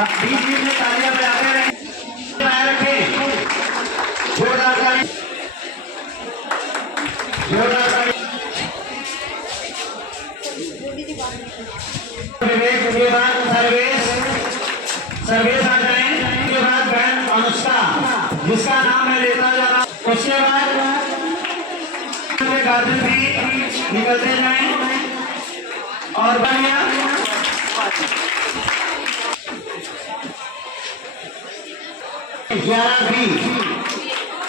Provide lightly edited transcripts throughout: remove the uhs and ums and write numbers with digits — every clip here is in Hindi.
बीच बीच में तालियां बजाते रहे, रखें जोरदार ताली, जोरदार ताली। विवेक के बाद सर्वेश, सर्वेश आ जाए, उसके बाद बहन अनुष्का जिसका नाम मैं लेता जा रहा, उसके बाद गार्जियन भी निकलते जाएं और बढ़िया ग्यारह भी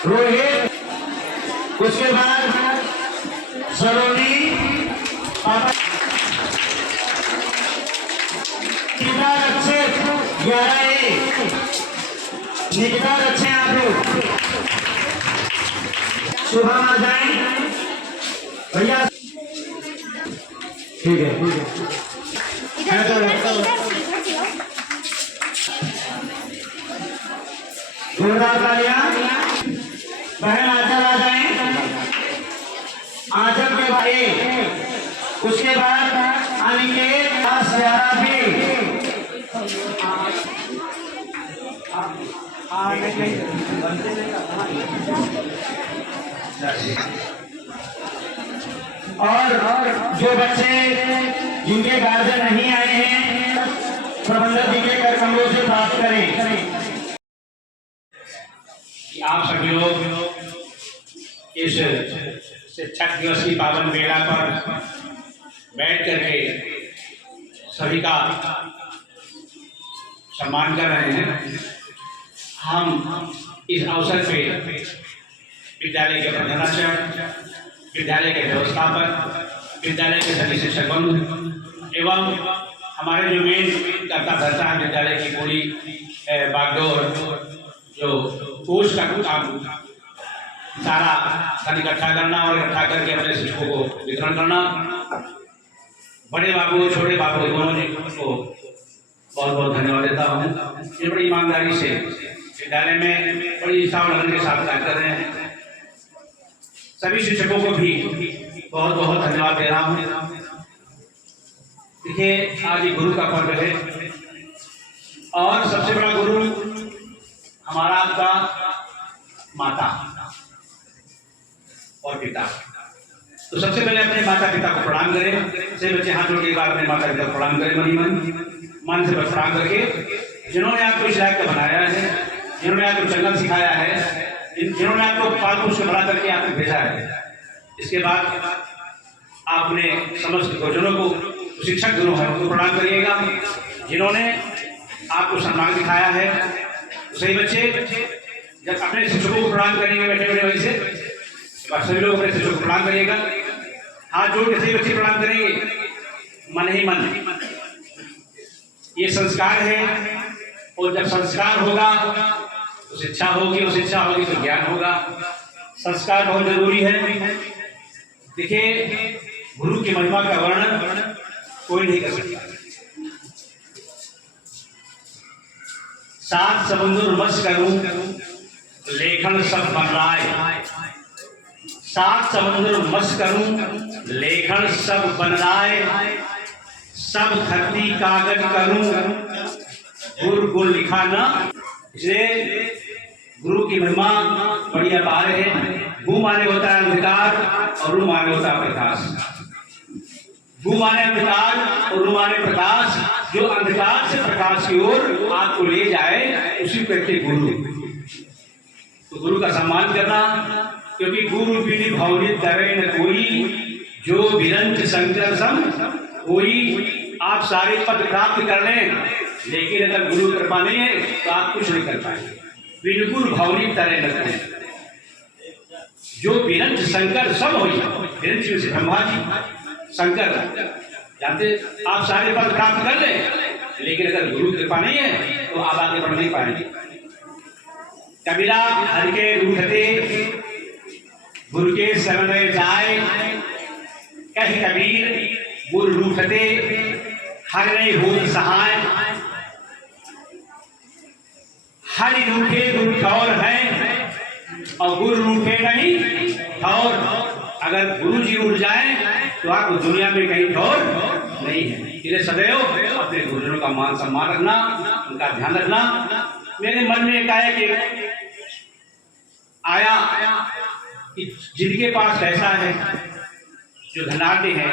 रोहित, उसके बाद सलोनी, निकिता अच्छे 11A, निकिता अच्छे आप लोग सुबह आ जाएं भैया, ठीक है जोरदार तालियां। बहन आंचल आ जाए, आंचल के बाद उसके बाद अनिकेत 11 भी और जो बच्चे जिनके गार्जियन नहीं आए हैं प्रबंधक जी के कर कमरों से प्राप्त करें। आप सभी लोग इस शिक्षक दिवस की पावन बेला पर बैठ करके सभी का सम्मान कर रहे हैं। हम इस अवसर पे विद्यालय के प्रधानाचार्य, विद्यालय के व्यवस्थापक, विद्यालय के सभी शिक्षकगण एवं हमारे जो मेन कर्ता धर्ता है विद्यालय की पूरी बागडोर जो कोष का काम सारा धन इकट्ठा करना और इकट्ठा करके अपने शिक्षकों को वितरण करना, बड़े बाबू छोटे बाबू दोनों जी को बहुत बहुत धन्यवाद देता हूँ। ये बड़ी ईमानदारी से विद्यालय में बड़ी निष्ठा और लगन के साथ कार्य कर रहे हैं। सभी शिक्षकों को भी बहुत बहुत धन्यवाद दे रहा हूँ। देखिए आज ये गुरु का पर्व है और सबसे बड़ा गुरु हमारा आपका माता और पिता। तो सबसे पहले अपने माता पिता को प्रणाम करें। से बच्चे हाथ जोड़ के एक बार अपने माता पिता को प्रणाम करें, मन से प्रणाम करके, जिन्होंने आपको इस लायक का बनाया है, जिन्होंने आपको जंगल सिखाया है, जिन्होंने आपको पाल पोष के बड़ा करके आपको भेजा है। इसके बाद आपने समस्त गुरुजनों को, शिक्षक गुरु हैं उनको प्रणाम करिएगा, जिन्होंने आपको सम्मान दिखाया है। सही बच्चे जब अपने शिक्षकों को प्रणाम करेंगे बैठे बैठे वहीं से सभी लोग अपने शिक्षकों को प्रणाम करिएगा, हाथ जोड़ के सही बच्चे प्रणाम करेंगे मन ही मन। ये संस्कार है और जब संस्कार होगा तो शिक्षा होगी और शिक्षा होगी तो ज्ञान होगा। संस्कार बहुत जरूरी है। देखिए गुरु की महिमा का वर्णन कोई नहीं कर सकता। 7 समुद्र मस करूं लेखन सब बन राय, 7 समुद्र मस करूं लेखन सब बन राय, सब धरती कागज करूं गुरु गुण लिखा न। इसलिए गुरु की महिमा बड़ी अपार है। गु माने होता है अंधकार और रु माने होता है प्रकाश। गु माने अंधकार और रु माने प्रकाश। जो अंधकार से प्रकाश की ओर आपको ले जाए उसी करके गुरु। तो गुरु का सम्मान करना, क्योंकि गुरु रूपिणी भवनित करे न कोई, जो विरंच शंकर सम कोई। आप सारे पद प्राप्त कर लें लेकिन अगर गुरु कृपा नहीं है तो आप कुछ नहीं कर पाएंगे। बिल्कुल भवनित करे न कोई, जो विरंच शंकर सब हो। विरंच से ब्रह्मा जी, शंकर जानते, आप सारे पद प्राप्त कर लें लेकिन अगर गुरु कृपा नहीं है तो आप आगे बढ़ नहीं पाएंगे। कबीरा हर के रूठते गुरु के शरण में जाए, कह कबीर गुरु रूठते हर नहीं हो सहाय। हरि रूठे गुरु ठौर है और गुरु रूठे नहीं ठौर। अगर गुरु जी उठ जाए तो आपको दुनिया में कहीं ठौर नहीं है। इसलिए सदैव अपने गुरुजनों का मान सम्मान रखना, उनका ध्यान रखना। मेरे मन में एकाएक आया कि जिनके पास पैसा है, जो धनाढ्य है,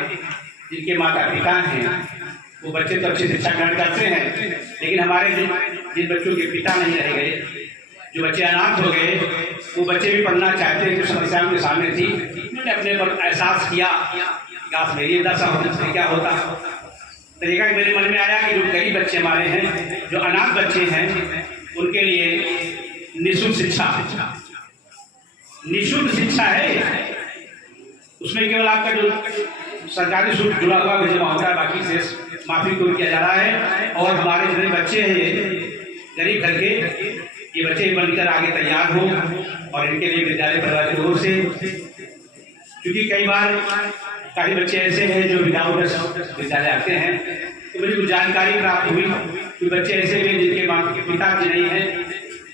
जिनके माता पिता हैं, वो बच्चे तो अच्छी शिक्षा ग्रहण करते हैं, लेकिन हमारे जिन बच्चों के पिता नहीं रह गए, जो बच्चे अनाथ हो गए, वो बच्चे भी पढ़ना चाहते हैं, जो समस्या उनके सामने थी, मैंने अपने पर एहसास किया कि मेरी दशा होने से क्या होता। तो देखा कि मेरे मन में आया कि जो गरीब बच्चे हमारे हैं, जो अनाथ बच्चे हैं, उनके लिए निःशुल्क शिक्षा है। उसमें केवल आपका जो सरकारी शुल्क जुड़ा हुआ जमा होता है, बाकी से माफी को किया जा रहा है। और हमारे जितने बच्चे हैं गरीब घर के, ये बच्चे बनकर आगे तैयार हो और इनके लिए विद्यालय परिवार की ओर से, क्योंकि कई बार कई बच्चे ऐसे हैं जो विदाउट विद्यालय आते हैं, तो मुझे कुछ जानकारी प्राप्त हुई कि बच्चे ऐसे हैं जिनके माँ पिता जी नहीं है,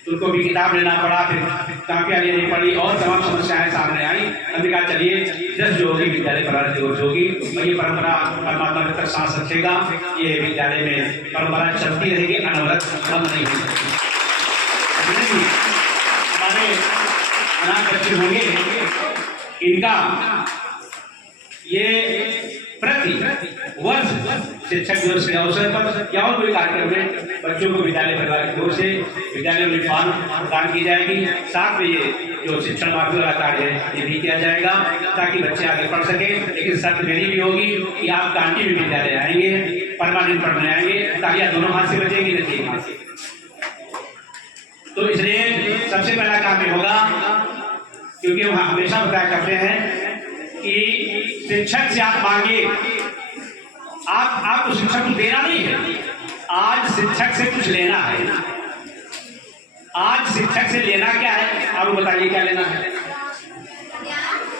तो उनको भी किताब लेना पड़ा, फिर कापियाँ लेनी पड़ी और तमाम समस्याएं सामने आई। हमने कहा चलिए जस्ट जो होगी विद्यालय परिवार की ओर से होगी, और ये परंपरा परमात्मा जब तक सांस रखेगा, ये विद्यालय में परंपरा चलती रहेगी, अनवरत बंद नहीं हो सकती। हमारे अनाथ बच्चे होंगे, इनका ये प्रति वर्ष शिक्षक दिवस के अवसर पर या और कोई कार्यक्रम में बच्चों को विद्यालय परिवार की ओर से विद्यालय में यूनिफॉर्म प्रदान की जाएगी। साथ में ये जो शिक्षण माफी वाला कार्य है ये भी किया जाएगा, ताकि बच्चे आगे पढ़ सके। लेकिन शर्त मेरी भी होगी कि आप गांधी में विद्यालय आएंगे, परमानेंट पढ़ने आएंगे, ताकि आप दोनों हाथ से बचेंगे, न एक हाथ से। तो इसलिए सबसे पहला काम ये होगा, क्योंकि हम हमेशा बताया करते हैं कि शिक्षक से आप मांगे, आपको शिक्षक को देना नहीं है, आज शिक्षक से कुछ लेना है। आज शिक्षक से लेना क्या है, आप बताइए क्या लेना है।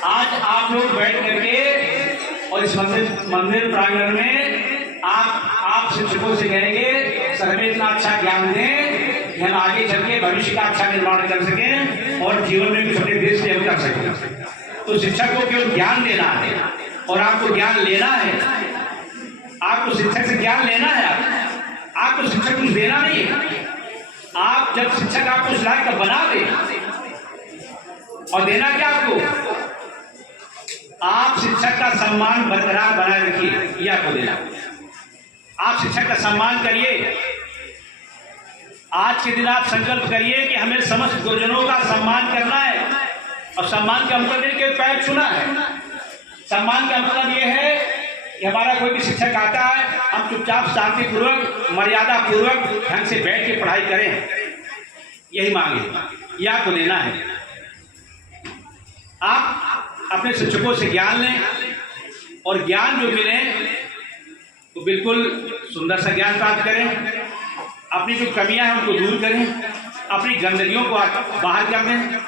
आज आप लोग बैठ करके और इस मंदिर प्रांगण में आप शिक्षकों से कहेंगे सर हमें इतना अच्छा ज्ञान दें कि हम आगे चल के भविष्य का अच्छा निर्माण कर सकें और जीवन में कुछ अपने देश के लिए कर सकें। तो शिक्षक को केवल ज्ञान देना है और आपको ज्ञान लेना है। आपको शिक्षक से ज्ञान लेना है, आपको शिक्षक कुछ देना नहीं है। आप जब शिक्षक आपको उस लायक का बना दे, और देना क्या आपको, आप शिक्षक का सम्मान बरकरार बनाए रखिए, ये आपको देना। आप शिक्षक का सम्मान करिए। आज के दिन आप संकल्प करिए कि हमें समस्त गुरुजनों का सम्मान करना है। और सम्मान का मतलब के पैर छूना है। सम्मान का मतलब ये है कि हमारा कोई भी शिक्षक आता है, हम चुपचाप शांतिपूर्वक मर्यादा पूर्वक ढंग से बैठ के पढ़ाई करें, यही मांगे, यह आपको लेना है। आप अपने शिक्षकों से ज्ञान लें और ज्ञान जो मिले तो बिल्कुल सुंदर सा ज्ञान प्राप्त करें। अपनी जो कमियां हैं उनको दूर करें, अपनी गंदगियों को बाहर कर दें।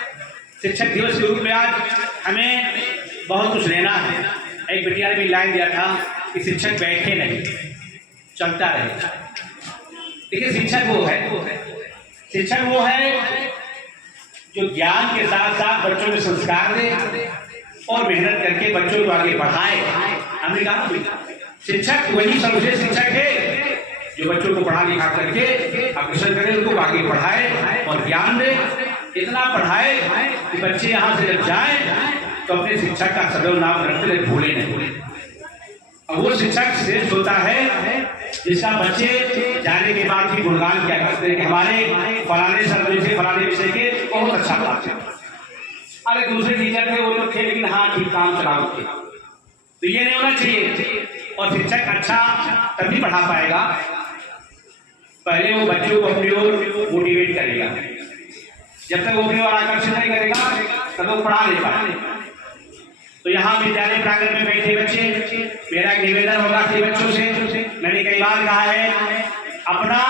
शिक्षक दिवस के रूप में आज हमें बहुत कुछ लेना है। एक बिटिया ने भी लाइन दिया था कि शिक्षक बैठे नहीं, चलता रहे। देखिए शिक्षक वो है जो ज्ञान के साथ साथ बच्चों में संस्कार दे और मेहनत करके बच्चों को आगे बढ़ाए। हमने कहा शिक्षक वही सर्वश्रेष्ठ शिक्षक है जो बच्चों को पढ़ा लिखा करके अग्रसर करे, उनको आगे पढ़ाए और ज्ञान दे। इतना पढ़ाए कि बच्चे यहाँ से जब जाएं तो अपने शिक्षक का सदैव नाम रखते रहे, भूले नहीं। और वो शिक्षक श्रेष्ठ होता है जिसका बच्चे जाने के बाद भी गुणगान क्या करते हैं कि हमारे फलाने सर से फलाने विषय के बहुत अच्छा बात है। अरे दूसरे टीचर थे, वो लोग थे लेकिन हाँ ठीक काम चलाओ थे, तो ये नहीं होना चाहिए। और शिक्षक अच्छा तभी पढ़ा पाएगा, पहले वो बच्चों को अपनी ओर मोटिवेट करेगा। जब तक वो अपनी ओर आकर्षित नहीं करेगा तब वो पढ़ा नहीं पाएगा। तो यहाँ विद्यालय प्रांगण में बैठे बच्चे, मेरा एक निवेदन होगा कि बच्चों से, मैंने कई बार कहा है, अपना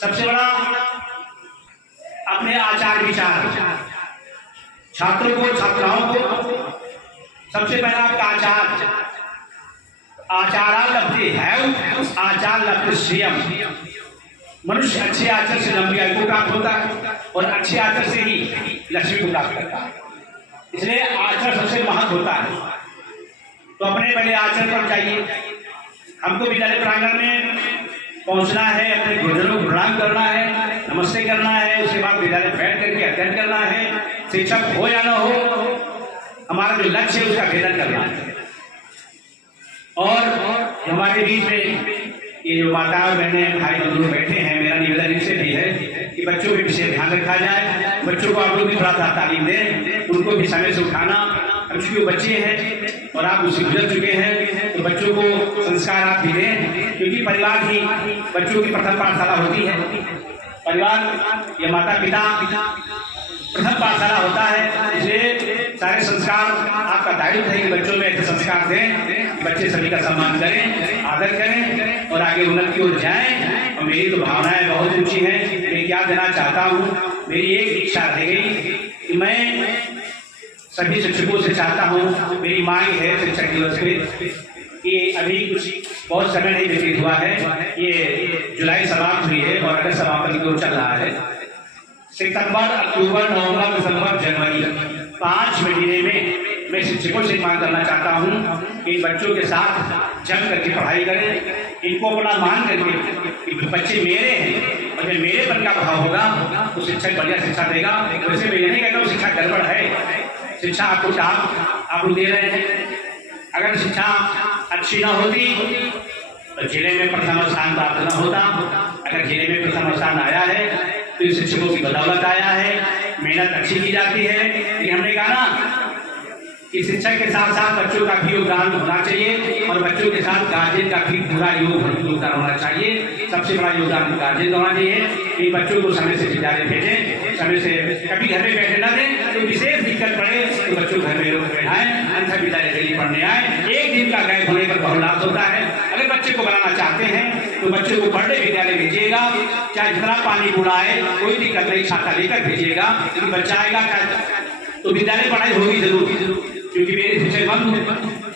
सबसे बड़ा अपने आचार विचार, छात्रों को छात्राओं को सबसे पहला आपका आचार लब्धि है, आचार लब्धि श्रियम। मनुष्य अच्छे आचरण से लंबी आयु को प्राप्त होता है और अच्छे आचरण से ही लक्ष्मी को प्राप्त करता है। इसलिए आचरण सबसे महत्व होता है। तो अपने पहले आचरण पर जाइए। हमको विद्यालय प्रांगण में पहुंचना है, अपने गुरुजनों को प्रणाम करना है, नमस्ते करना है, उसके बाद विद्यालय बैठ करके अध्ययन करना है। शिक्षक हो या न हो, हमारा जो लक्ष्य है उसका भेदन करना है। और हमारे बीच में ये जो माता बहनें भाई बंधु बैठे हैं, मेरा निवेदन इनसे भी है कि बच्चों के विषय ध्यान रखा जाए। बच्चों को आप लोग भी थोड़ा सा तालीम दें, उनको भी समय से उठाना। अब चूंकि बच्चे हैं और आप उससे गुजर चुके हैं, तो बच्चों को संस्कार आप भी दें, क्योंकि परिवार ही बच्चों की प्रथम पाठशाला होती है। परिवार या माता पिता प्रथम पाठशाला होता है, इसलिए सारे संस्कार आपका दायित्व है कि बच्चों में ऐसे संस्कार दें, बच्चे सभी का सम्मान करें, आदर करें और आगे उन्नति की ओर जाएं। और मेरी तो भावनाएं बहुत ऊंची हैं। मैं क्या देना चाहता हूँ, मेरी एक इच्छा रह गई कि मैं सभी शिक्षकों से चाहता हूँ, मेरी मांग है शिक्षक दिवस पे कि अभी कुछ बहुत समय नहीं व्यतीत हुआ है, ये जुलाई समाप्त हुई है और अगस्त समापन की ओर चल रहा है। सितंबर, अक्टूबर, नवंबर, दिसंबर, जनवरी 5 महीने में मैं शिक्षकों से मांग करना चाहता हूँ कि इन बच्चों के साथ जम करके पढ़ाई करें, इनको अपना मान करके कि बच्चे मेरे हैं और जब मेरेपन का भाव होगा तो शिक्षक बढ़िया शिक्षा देगा। वैसे मैं ये नहीं कहता हूँ शिक्षा गड़बड़ है, शिक्षा आपको आप दे रहे हैं। अगर शिक्षा अच्छी ना होती तो जिले में प्रथम स्थान प्राप्त न होता। अगर जिले में प्रथम स्थान आया है तो शिक्षकों की बदौलत आया है, मेहनत अच्छी की जाती है। लेकिन हमने कहा ना कि शिक्षक के साथ साथ बच्चों का भी योगदान होना चाहिए और बच्चों के साथ गार्जियन का भी पूरा योगदान होना चाहिए। सबसे बड़ा योगदान गार्जियन का होना चाहिए कि बच्चों को समय से विद्यालय भेजें, समय से कभी घर में बैठे ना दें, तो विशेष दिक्कत पड़े तो बच्चों घर में रोक बैठाएं, अन्यथा विद्यालय डेली पढ़ने आए। एक दिन का गैप होने पर बहुत लाभ होता है। अगर बच्चे को बनाना चाहते हैं तो बच्चे को पढ़ने विद्यालय भेजिएगा, चाहे जितना पानी बुलाए कोई दिक्कत नहीं, छाता लेकर भेजिएगा। लेकिन बच्चा आएगा तो विद्यालय पढ़ाई होगी जरूर, क्योंकि मेरे शिक्षक बंधु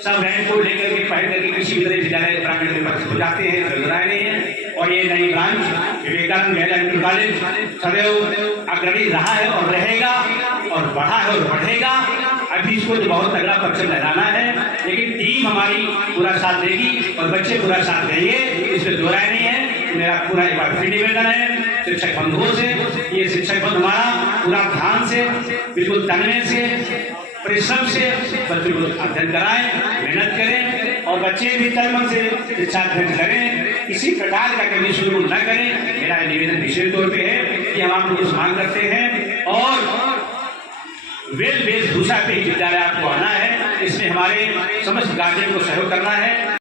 सब रैंक को लेकर के पढ़ करके कृषि विद्यालय प्रांगण में बच्चे हो जाते हैं, चल रहे हैं। और ये नई ब्रांच विवेकानंद महिला इंटर कॉलेज सदैव अग्रणी रहा है और रहेगा और बढ़ा है और बढ़ेगा। अभी इसको तो बहुत तगड़ा परचम लहराना है, लेकिन टीम हमारी पूरा साथ देगी और बच्चे पूरा साथ देंगे, इसमें दो राय नहीं है। मेरा पूरा एक बार फिर निवेदन है शिक्षक बंधुओं से, ये शिक्षक बंधु हमारा पूरा ध्यान से, बिल्कुल तनने से, परिश्रम से बच्चों को अध्ययन कराएं, मेहनत करें और बच्चे भी तन मन से शिक्षा अध्ययन करें, किसी प्रकार का कभी शुरू न करें। मेरा निवेदन विशेष तौर पे है कि हम आप लोग मांग करते हैं और वेशभूषा पे ही विद्यालय आपको आना है। इसमें हमारे समस्त गार्जियन को सहयोग करना है।